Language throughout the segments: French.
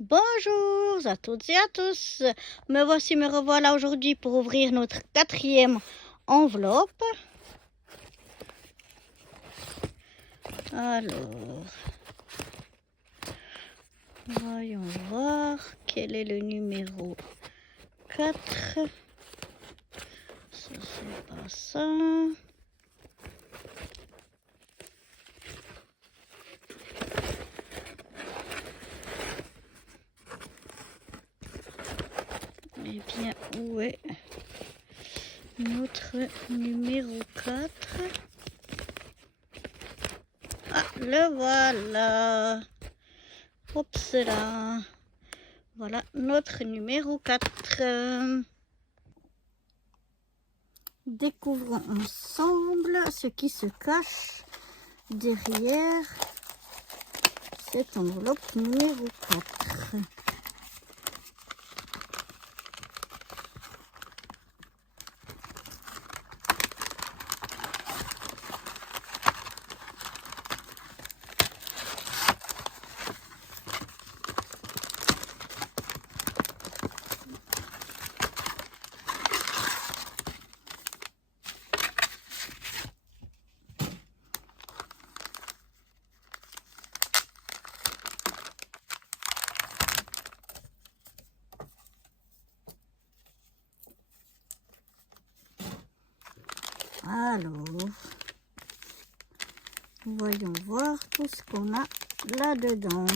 Bonjour à toutes et à tous. Me revoilà aujourd'hui pour ouvrir notre 4e enveloppe. Alors, voyons voir quel est le numéro 4. Ça, c'est pas ça. Eh bien, où est notre numéro 4? Ah, le voilà. Hop, là. Voilà notre numéro 4. Découvrons ensemble ce qui se cache derrière cette enveloppe numéro 4. Alors, voyons voir tout ce qu'on a là-dedans.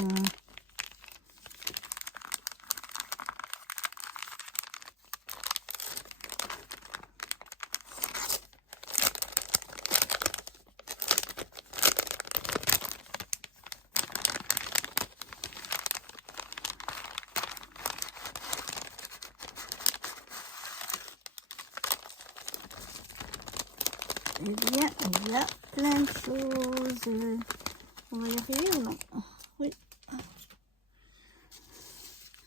Eh bien, il y a plein de choses. On va y arriver ou non? Oui.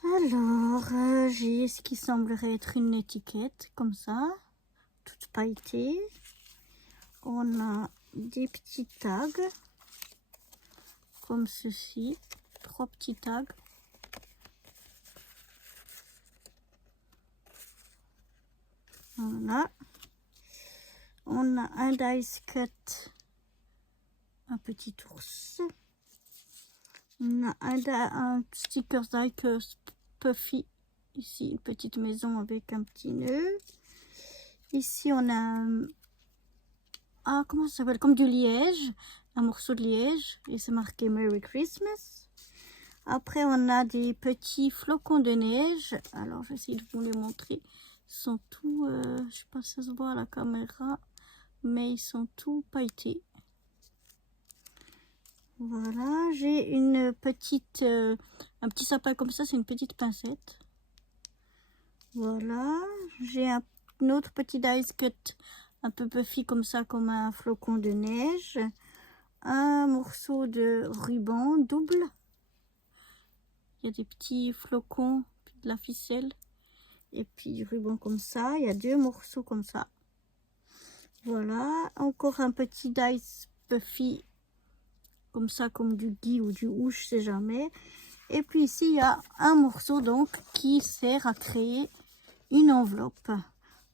Alors, j'ai ce qui semblerait être une étiquette, comme ça, toute pailletée. On a des petits tags, comme ceci. 3 petits tags. Voilà. On a un dice cut, un petit ours. On a un sticker dice puffy. Ici, une petite maison avec un petit nœud. Ici, on a comment ça s'appelle? Comme du liège, un morceau de liège. Et c'est marqué Merry Christmas. Après, on a des petits flocons de neige. Alors, j'essaie de vous les montrer. Ils sont tous, je sais pas si ça se voit à la caméra, mais ils sont tous pailletés. Voilà, j'ai une petite, un petit sapin comme ça, c'est une petite pincette. Voilà, j'ai un autre petit dice cut un peu puffy comme ça, comme un flocon de neige. Un morceau de ruban double. Il y a des petits flocons, de la ficelle. Et puis du ruban comme ça. Il y a 2 morceaux comme ça. Voilà, encore un petit dice puffy comme ça, comme du gui ou du houche, je sais jamais. Et puis ici, il y a un morceau donc qui sert à créer une enveloppe.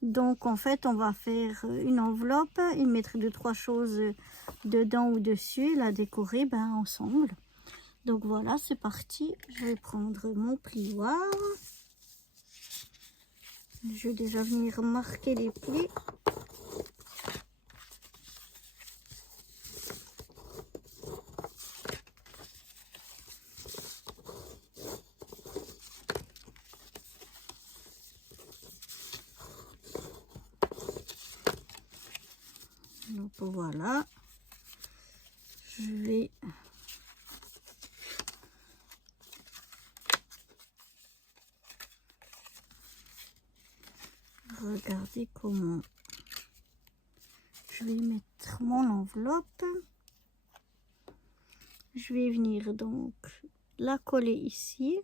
Donc en fait, on va faire une enveloppe et mettre 2-3 choses dedans ou dessus, la décorer ensemble. Donc voilà, c'est parti. Je vais prendre mon plioir. Je vais déjà venir marquer les plis. Donc voilà, je vais regarder comment je vais mettre mon enveloppe. Je vais venir donc la coller ici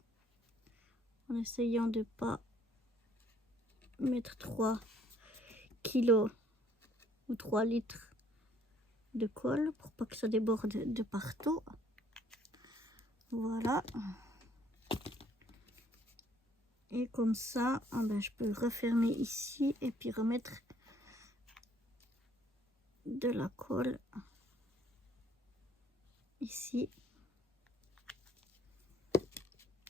en essayant de pas mettre 3 kilos ou 3 litres de colle pour pas que ça déborde de partout. Voilà. Et comme ça, ah ben, je peux refermer ici et puis remettre de la colle ici.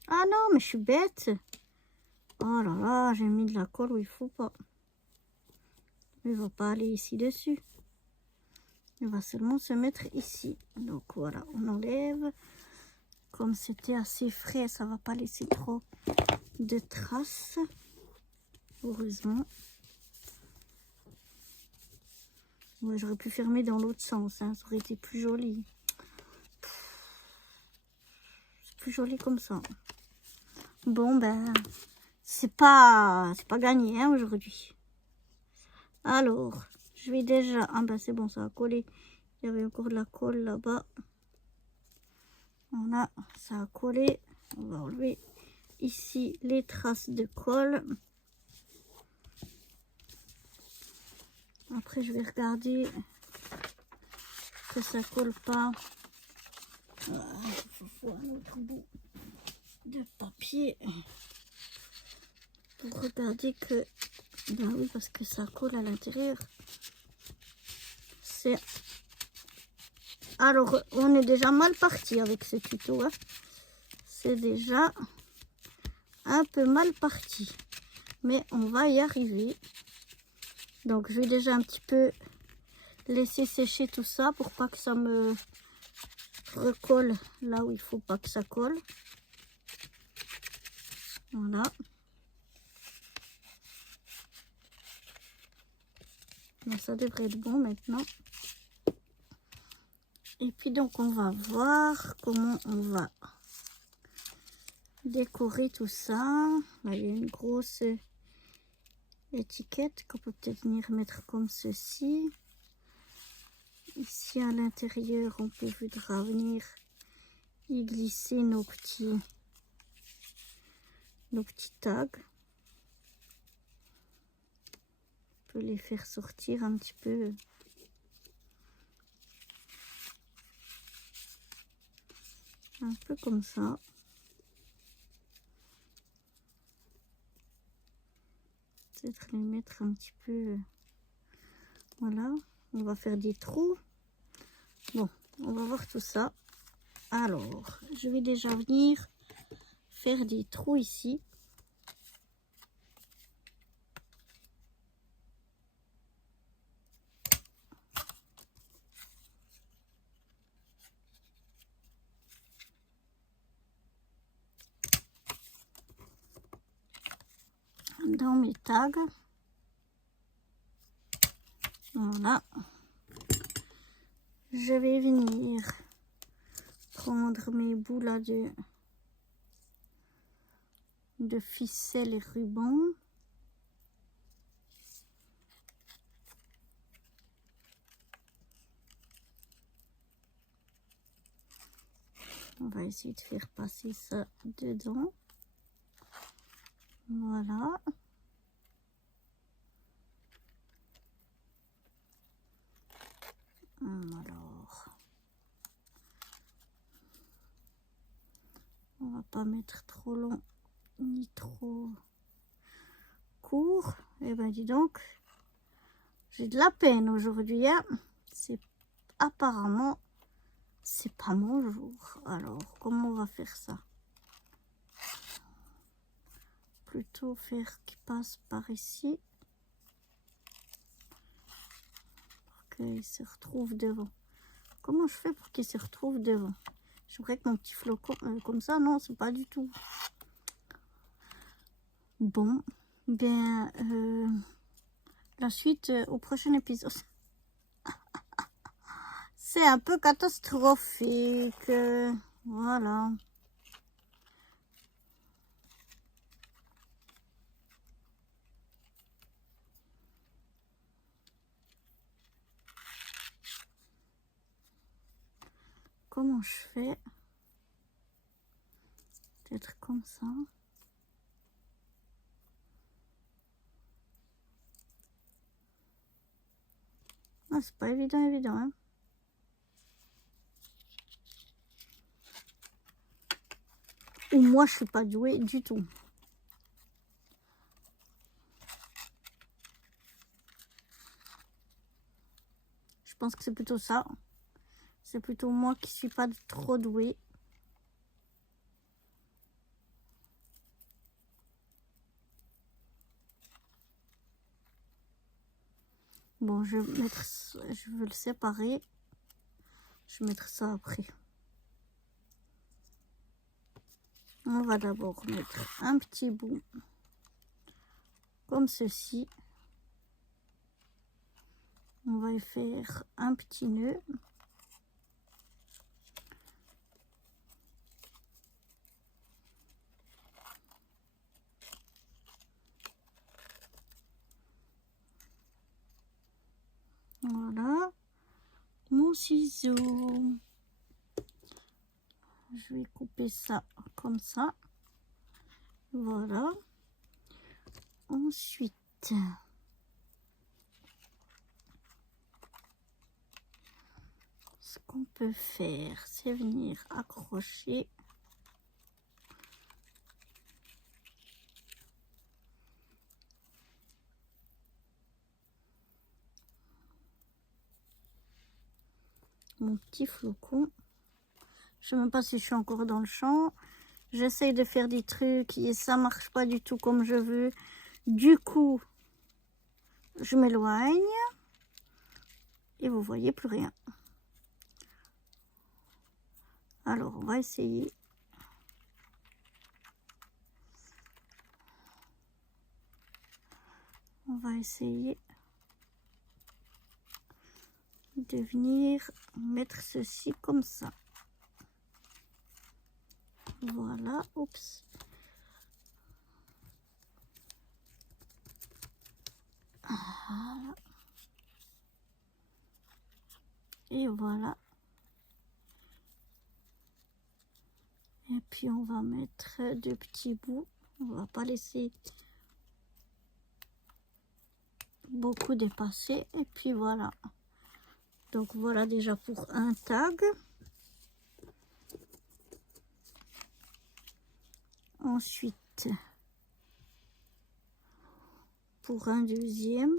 Ah non, mais je suis bête. Oh là là, j'ai mis de la colle où il faut pas. Il va pas aller ici dessus. Il va seulement se mettre ici. Donc voilà, on enlève. Comme c'était assez frais, ça va pas laisser trop de traces. Heureusement. Ouais, j'aurais pu fermer dans l'autre sens, hein. Ça aurait été plus joli. C'est plus joli comme ça. Bon ben, c'est pas gagné, hein, aujourd'hui. Alors, je vais déjà... Ah ben c'est bon, ça a collé. Il y avait encore de la colle là-bas. Voilà, ça a collé. On va enlever ici les traces de colle. Après, je vais regarder que ça colle pas. Il faut un autre bout de papier pour regarder que... Ben oui, parce que ça colle à l'intérieur. C'est... Alors, on est déjà mal parti avec ce tuto, hein. C'est déjà un peu mal parti. Mais on va y arriver. Donc, je vais déjà un petit peu laisser sécher tout ça pour pas que ça me recolle là où il faut pas que ça colle. Voilà. Donc, ça devrait être bon maintenant. Et puis donc on va voir comment on va décorer tout ça. Là, il y a une grosse étiquette qu'on peut peut-être venir mettre comme ceci. Ici à l'intérieur, on peut venir y glisser nos petits tags. On peut les faire sortir un petit peu. Un peu comme ça. Peut-être les mettre un petit peu. Voilà. On va faire des trous. Bon, on va voir tout ça. Alors, je vais déjà venir faire des trous ici. Dans mes tags. Voilà. Je vais venir prendre mes bouts là de ficelle et ruban. On va essayer de faire passer ça dedans. Voilà. Alors, on va pas mettre trop long ni trop court. Eh ben dis donc, j'ai de la peine aujourd'hui, hein. C'est apparemment c'est pas mon jour. Alors comment on va faire ça? Plutôt faire qu'il passe par ici pour qu'il se retrouve devant. Comment je fais pour qu'il se retrouve devant? Je voudrais que mon petit flocon comme ça, non, c'est pas du tout. Bon, bien, la suite au prochain épisode. C'est un peu catastrophique. Voilà. Comment je fais? Peut-être comme ça. Ah, c'est pas évident, hein. Ou moi, je suis pas douée du tout. pense que c'est plutôt ça. C'est plutôt moi qui suis pas trop douée. Bon, je vais mettre, je veux le séparer. Je vais mettre ça après. On va d'abord mettre un petit bout comme ceci. On va y faire un petit nœud. Voilà. Mon ciseau. Je vais couper ça comme ça. Voilà. Ensuite, ce qu'on peut faire, c'est venir accrocher mon petit flocon. Je sais même pas si je suis encore dans le champ. J'essaye de faire des trucs et ça marche pas du tout comme je veux. Du coup, je m'éloigne et vous voyez plus rien. Alors, on va essayer. On va essayer de venir mettre ceci comme ça. Voilà, oups. Voilà. Et voilà. Et puis on va mettre deux petits bouts. On va pas laisser beaucoup dépasser. Et puis voilà. Donc voilà déjà pour un tag. Ensuite, pour un deuxième.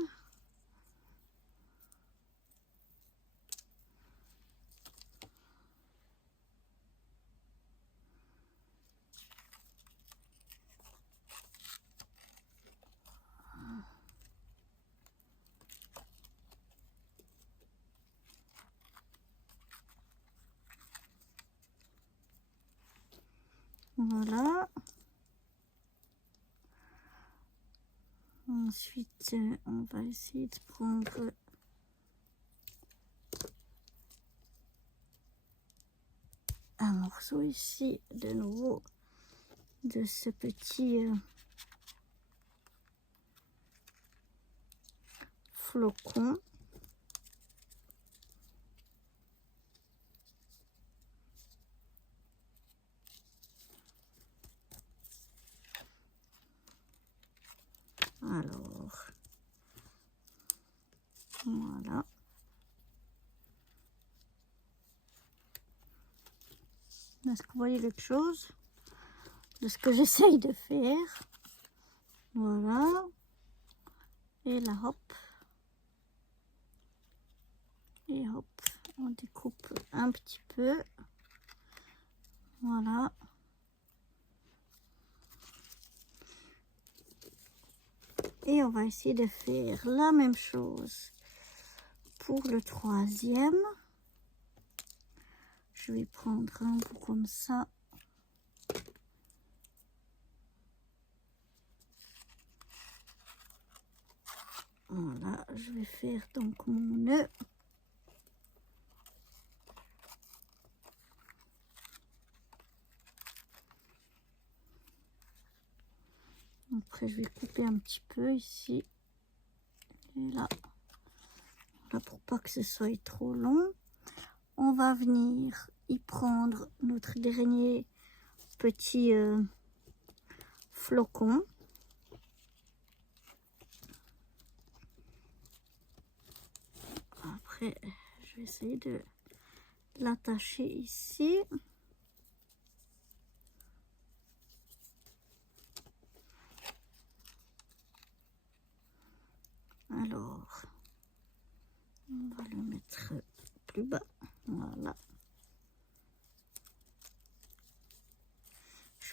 Voilà. Ensuite, on va essayer de prendre un morceau ici, de nouveau, de ce petit flocon. Alors, voilà. Est-ce que vous voyez quelque chose de ce que j'essaye de faire? Voilà. Et là, hop. Et hop, on découpe un petit peu. Voilà. Et on va essayer de faire la même chose pour le troisième. Je vais prendre un bout comme ça. Voilà, je vais faire donc mon nœud. Après, je vais couper un petit peu ici et là. Voilà, pour pas que ce soit trop long. On va venir y prendre notre dernier petit flocon. Après, je vais essayer de l'attacher ici. Alors, on va le mettre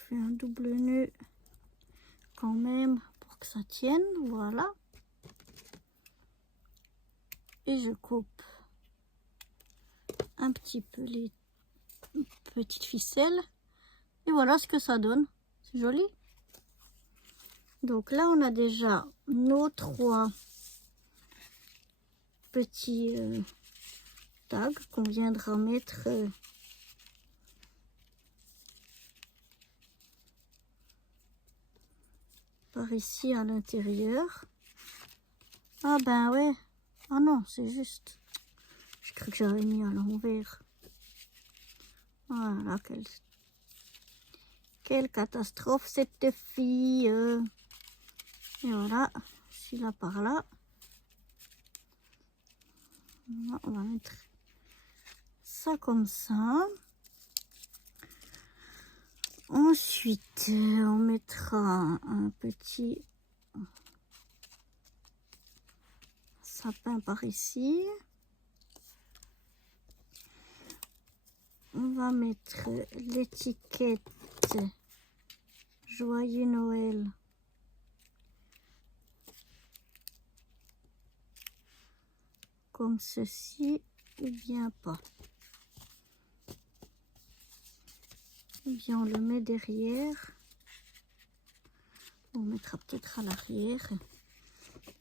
fais un double nœud quand même pour que ça tienne, voilà. Et je coupe un petit peu les petites ficelles. Et voilà ce que ça donne. C'est joli. Donc là, on a déjà nos 3 petits tags qu'on viendra mettre par ici à l'intérieur. Ah ben ouais. Ah non, c'est juste. Je crois que j'avais mis à l'envers. Voilà, quelle catastrophe cette fille. Et voilà, celui-là par là. On va mettre ça comme ça. Ensuite, on mettra un petit sapin par ici. On va mettre l'étiquette Joyeux Noël comme ceci, ou bien pas. Ou bien on le met derrière. On mettra peut-être à l'arrière.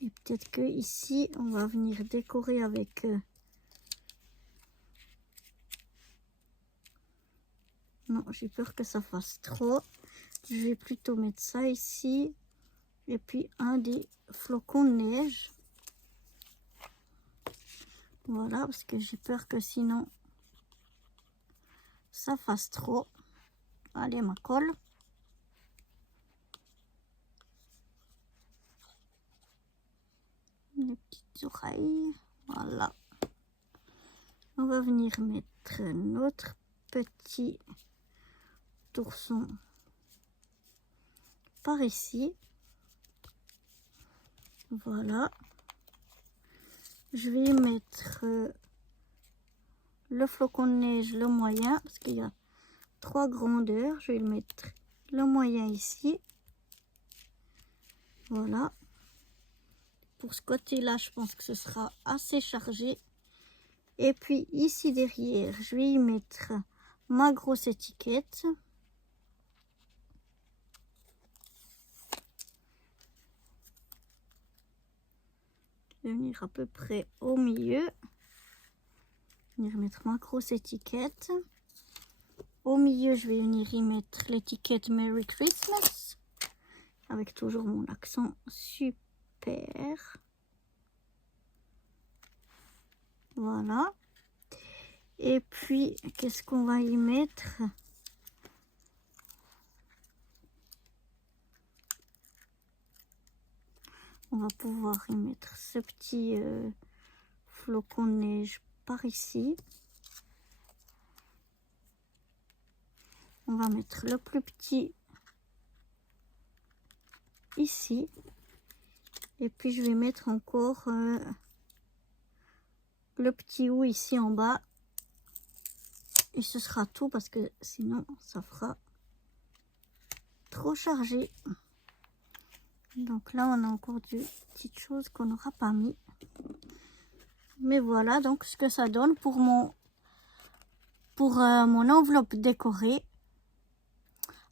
Et peut-être que ici, on va venir décorer avec non, j'ai peur que ça fasse trop. Je vais plutôt mettre ça ici. Et puis un des flocons de neige. Voilà, parce que j'ai peur que sinon ça fasse trop. Allez, ma colle. Les petites oreilles. Voilà. On va venir mettre notre petit ourson par ici. Voilà. Je vais mettre le flocon de neige, le moyen, parce qu'il y a 3 grandeurs. Je vais mettre le moyen ici. Voilà. Pour ce côté-là, je pense que ce sera assez chargé. Et puis ici derrière, je vais y mettre ma grosse étiquette. Je vais venir à peu près au milieu. Venir mettre ma grosse étiquette. Au milieu, je vais venir y mettre l'étiquette Merry Christmas. Avec toujours mon accent super. Voilà. Et puis, qu'est-ce qu'on va y mettre? On va pouvoir y mettre ce petit flocon de neige par ici. On va mettre le plus petit ici. Et puis, je vais mettre encore le petit ou ici en bas. Et ce sera tout parce que sinon, ça fera trop chargé. Donc là, on a encore des petites choses qu'on n'aura pas mis. Mais voilà donc ce que ça donne pour mon enveloppe décorée.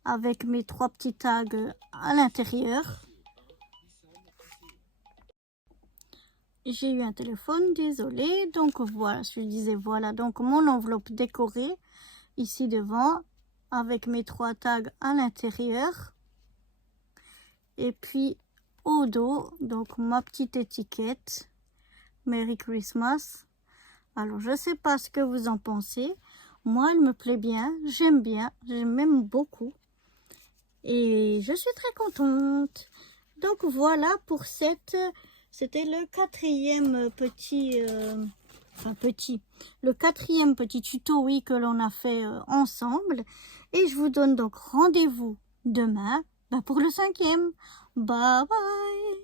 Avec mes 3 petits tags à l'intérieur. J'ai eu un téléphone, désolé. Donc voilà, je disais voilà donc mon enveloppe décorée ici devant avec mes 3 tags à l'intérieur. Et puis au dos, donc ma petite étiquette Merry Christmas. Alors je sais pas ce que vous en pensez. Moi, elle me plaît bien, j'aime bien, j'aime même beaucoup. Et je suis très contente. Donc voilà pour c'était le 4e petit, le 4e petit tuto, oui, que l'on a fait ensemble. Et je vous donne donc rendez-vous demain pour le 5e. Bye bye.